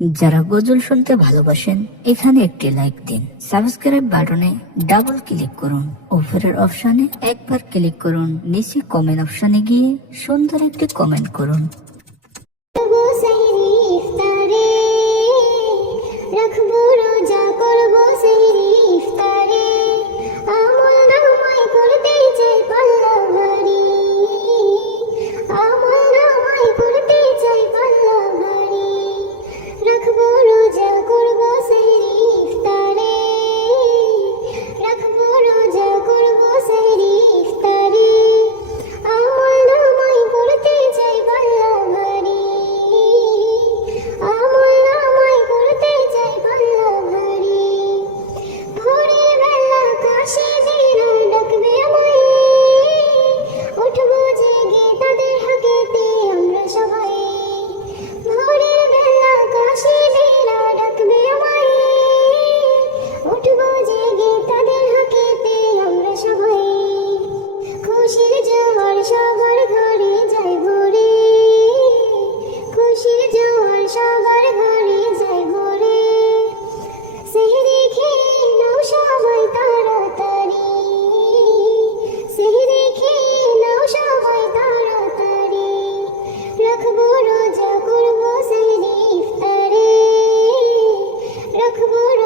যারা গজল শুনতে ভালোবাসেন, এখানে একটি লাইক দিন। সাবস্ক্রাইব বাটনে ডাবল ক্লিক করুন। উপরের অপশনে একবার ক্লিক করুন। নিচে কমেন্ট অপশনে গিয়ে সুন্দর একটি কমেন্ট করুন। গুরু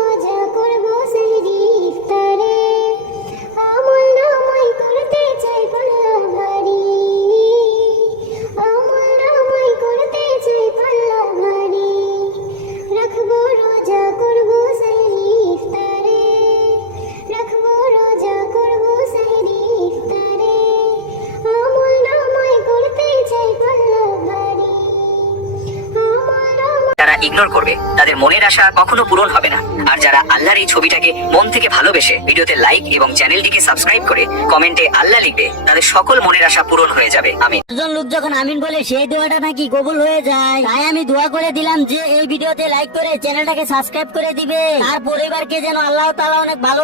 যারা ইগনোর করবে। তাদের মনের আশা কখনো পূরণ হবে না। আর যারা আল্লাহর এই ছবিটাকে মন থেকে ভালোবেসে ভিডিওতে লাইক এবং চ্যানেলটিকে সাবস্ক্রাইব করে কমেন্টে আল্লাহ লিখবে, তাদের সকল মনের আশা পূরণ হয়ে যাবে। আমি একজন লোক যখন আমিন বলে, সেই দোয়াটা নাকি কবুল হয়ে যায়। তাই আমি দোয়া করে দিলাম যে এই ভিডিওতে লাইক করে চ্যানেলটাকে সাবস্ক্রাইব করে দিবে। আর পরিবারকে যেন আল্লাহ তাআলা অনেক ভালো